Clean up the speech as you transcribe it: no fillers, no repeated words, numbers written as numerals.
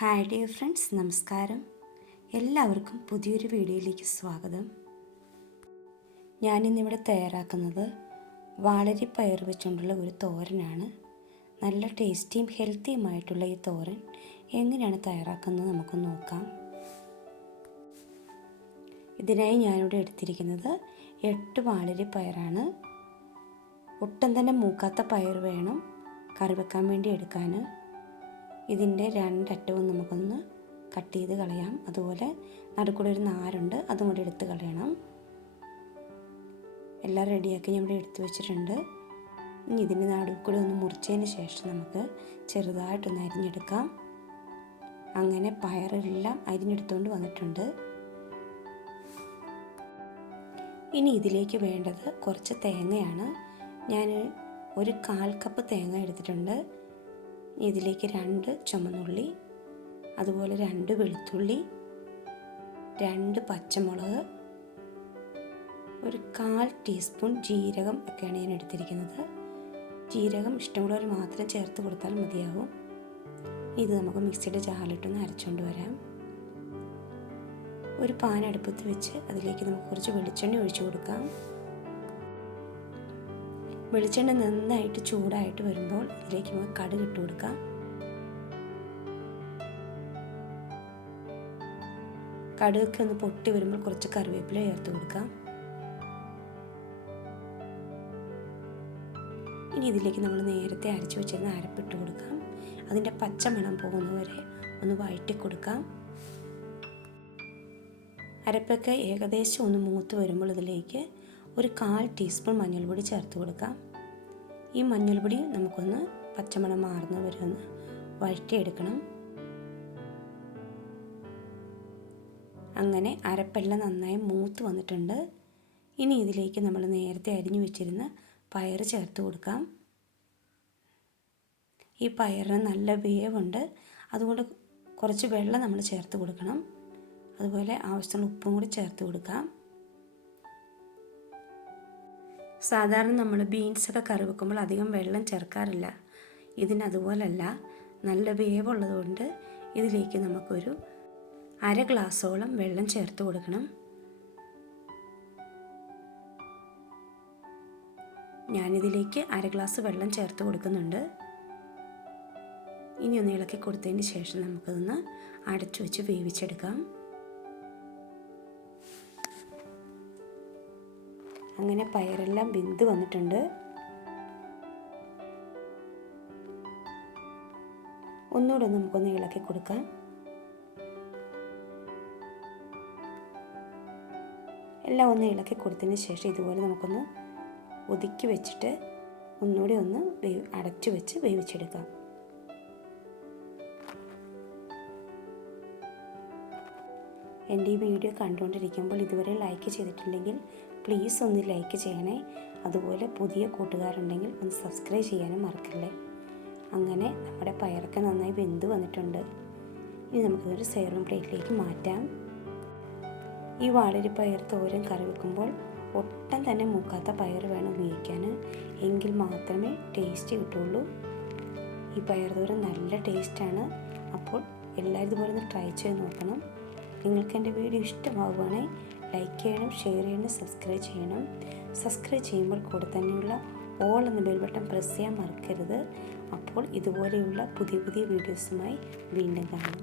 Hi dear friends, നമസ്കാരം. എല്ലാവർക്കും പുതിയൊരു വീഡിയോയിലേക്ക് സ്വാഗതം. ഞാനിന്നിവിടെ തയ്യാറാക്കുന്നത് വാളരിപ്പയർ വെച്ചുകൊണ്ടുള്ള ഒരു തോരനാണ്. നല്ല ടേസ്റ്റിയും ഹെൽത്തിയുമായിട്ടുള്ള ഈ തോരൻ എങ്ങനെയാണ് തയ്യാറാക്കുന്നത് നമുക്ക് നോക്കാം. ഇതിനായി ഞാനിവിടെ എടുത്തിരിക്കുന്നത് 8 വാളരിപ്പയറാണ്. ഒട്ടും തന്നെ മൂക്കാത്ത പയർ വേണം കറി വെക്കാൻ വേണ്ടി എടുക്കാൻ. ഇതിൻ്റെ രണ്ടറ്റവും നമുക്കൊന്ന് കട്ട് ചെയ്ത് കളയാം. അതുപോലെ നടുക്കൂടെ ഒരു നാരുണ്ട്, അതും കൂടി എടുത്ത് കളയണം. എല്ലാം റെഡിയാക്കി ഞാൻ ഇവിടെ എടുത്തു വെച്ചിട്ടുണ്ട്. ഇനി ഇതിൻ്റെ നടുക്കൂടെ ഒന്ന് മുറിച്ചതിന് ശേഷം നമുക്ക് ചെറുതായിട്ടൊന്ന് അരിഞ്ഞെടുക്കാം. അങ്ങനെ പയറെല്ലാം അരിഞ്ഞെടുത്തുകൊണ്ട് വന്നിട്ടുണ്ട്. ഇനി ഇതിലേക്ക് വേണ്ടത് കുറച്ച് തേങ്ങയാണ്. ഞാൻ ഒരു 1/4 കപ്പ് തേങ്ങ എടുത്തിട്ടുണ്ട്. ഇതിലേക്ക് 2 ചുമന്നുള്ളി, അതുപോലെ 2 വെളുത്തുള്ളി, 2 പച്ചമുളക്, ഒരു 1/4 ടീസ്പൂൺ ജീരകം ഒക്കെയാണ് ഞാൻ എടുത്തിരിക്കുന്നത്. ജീരകം ഇഷ്ടമുള്ളവർ മാത്രം ചേർത്ത് കൊടുത്താൽ മതിയാകും. ഇത് നമുക്ക് മിക്സിയുടെ ജാറിലിട്ടൊന്ന് അരച്ചുകൊണ്ട് വരാം. ഒരു പാൻ അടുപ്പത്ത് വെച്ച് അതിലേക്ക് നമുക്ക് കുറച്ച് വെളിച്ചെണ്ണ ഒഴിച്ചു കൊടുക്കാം. വെളിച്ചെണ്ണ നന്നായിട്ട് ചൂടായിട്ട് വരുമ്പോൾ ഇതിലേക്ക് നമുക്ക് കടുക് ഇട്ട് കൊടുക്കാം. കടുകൊക്കെ ഒന്ന് പൊട്ടി വരുമ്പോൾ കുറച്ച് കറിവേപ്പില ചേർത്ത് കൊടുക്കാം. ഇനി ഇതിലേക്ക് നമ്മൾ നേരത്തെ അരച്ചു വെച്ചിരുന്ന അരപ്പിട്ട് കൊടുക്കാം. അതിൻ്റെ പച്ചമണം പോകുന്നവരെ ഒന്ന് വഴറ്റി കൊടുക്കാം. അരപ്പൊക്കെ ഏകദേശം ഒന്ന് മൂത്ത് വരുമ്പോൾ ഇതിലേക്ക് ഒരു 1/4 ടീസ്പൂൺ മഞ്ഞൾപ്പൊടി ചേർത്ത് കൊടുക്കാം. ഈ മഞ്ഞൾപ്പൊടി നമുക്കൊന്ന് പച്ചമണം മാറുന്ന വരെ ഒന്ന് വഴറ്റിയെടുക്കണം. അങ്ങനെ അരപ്പെല്ലാം നന്നായി മൂത്ത് വന്നിട്ടുണ്ട്. ഇനി ഇതിലേക്ക് നമ്മൾ നേരത്തെ അരിഞ്ഞു വെച്ചിരുന്ന പയർ ചേർത്ത് കൊടുക്കാം. ഈ പയറിന് നല്ല വേവുണ്ട്, അതുകൊണ്ട് കുറച്ച് വെള്ളം നമ്മൾ ചേർത്ത് കൊടുക്കണം. അതുപോലെ ആവശ്യമുള്ള ഉപ്പും കൂടി ചേർത്ത് കൊടുക്കാം. സാധാരണ നമ്മൾ ബീൻസൊക്കെ കറി വെക്കുമ്പോൾ അധികം വെള്ളം ചേർക്കാറില്ല. ഇതിനതുപോലല്ല, നല്ല വേവുള്ളതുകൊണ്ട് ഇതിലേക്ക് നമുക്കൊരു 1/2 ഗ്ലാസ്സോളം വെള്ളം ചേർത്ത് കൊടുക്കണം. ഞാനിതിലേക്ക് 1/2 ഗ്ലാസ് വെള്ളം ചേർത്ത് കൊടുക്കുന്നുണ്ട്. ഇനി ഒന്ന് ഇളക്കി കൊടുത്തതിന് ശേഷം നമുക്കതൊന്ന് അടച്ചു വെച്ച് വേവിച്ചെടുക്കാം. അങ്ങനെ പയറെല്ലാം വെന്ത് വന്നിട്ടുണ്ട്. ഒന്നുകൂടെ നമുക്കൊന്ന് ഇളക്കി കൊടുക്കാം. എല്ലാം ഒന്ന് ഇളക്കി കൊടുത്തതിന് ശേഷം ഇതുപോലെ നമുക്കൊന്ന് ഒതുക്കി വെച്ചിട്ട് ഒന്നുകൂടി ഒന്ന് അടച്ചു വെച്ച് വേവിച്ചെടുക്കാം. എൻ്റെ ഈ വീഡിയോ കണ്ടുകൊണ്ടിരിക്കുമ്പോൾ ഇതുവരെ ലൈക്ക് ചെയ്തിട്ടില്ലെങ്കിൽ പ്ലീസ് ഒന്ന് ലൈക്ക് ചെയ്യണേ. അതുപോലെ പുതിയ കൂട്ടുകാരുണ്ടെങ്കിൽ ഒന്ന് സബ്സ്ക്രൈബ് ചെയ്യാനും മറക്കല്ലേ. അങ്ങനെ നമ്മുടെ പയറൊക്കെ നന്നായി വെന്ത് വന്നിട്ടുണ്ട്. ഇനി നമുക്കിതൊരു സെർവിങ് പ്ലേറ്റിലേക്ക് മാറ്റാം. ഈ വാളരിപ്പയർ തോരൻ കറി വെക്കുമ്പോൾ ഒട്ടും തന്നെ മൂക്കാത്ത പയർ വേണം ഉപയോഗിക്കാൻ, എങ്കിൽ മാത്രമേ ടേസ്റ്റ് കിട്ടുള്ളൂ. ഈ പയർ തോരൻ നല്ല ടേസ്റ്റാണ്. അപ്പോൾ എല്ലാവരും ഇതുപോലെ ഒന്ന് ട്രൈ ചെയ്ത് നോക്കണം. നിങ്ങൾക്ക് എൻ്റെ വീഡിയോ ഇഷ്ടമാവുകയാണെങ്കിൽ ലൈക്ക് ചെയ്യണം, ഷെയർ ചെയ്യണം, സബ്സ്ക്രൈബ് ചെയ്യണം. സബ്സ്ക്രൈബ് ചെയ്യുമ്പോൾ കൂടെ തന്നെയുള്ള ഓൾ എന്ന ബെൽ ബട്ടൺ പ്രസ് ചെയ്യാൻ മറക്കരുത്. അപ്പോൾ ഇതുപോലെയുള്ള പുതിയ പുതിയ വീഡിയോസുമായി വീണ്ടും കാണാം.